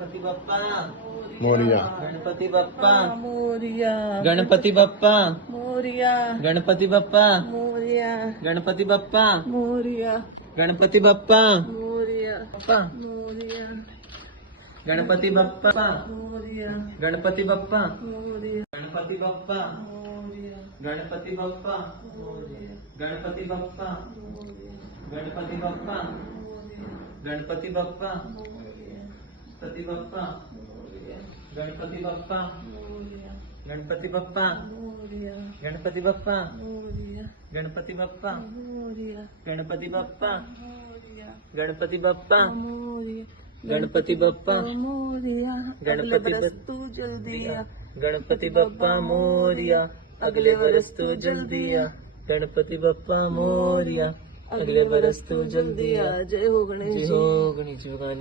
गणपती बाप्पा मोरया. गणपती बाप्पा मोरया. गणपती बाप्पा मोरया. गणपती बाप्पा मोरया. गणपती बाप्पा मोरया. गणपती बाप्पा मोरया. बाप्पा मोरया. गणपती बाप्पा मोरया. गणपती बाप्पा मोरया. गणपती बाप्पा मोरया. गणपती बाप्पा मोरया. गणपती बाप्पा मोरया. गणपती बाप्पा गणपती बाप्पा गणपती बाप्पा गणपती बाप्पा मोरया. गणपती बाप्पा मोरया. गणपती बाप्पा मोरया. गणपती बाप्पा मोरया. गणपती बाप्पा मोरया. गणपती बाप्पा मोरया. गणपती बाप्पा मोरया. गणपति अगले बरस तू जल्दी आ. गणपती बाप्पा मोरया अगले बरस तू जल्दी आ गणपती बाप्पा मोरया अगले बरस तू जल्दी आ जय हो गणेश जय हो गणेश भगवान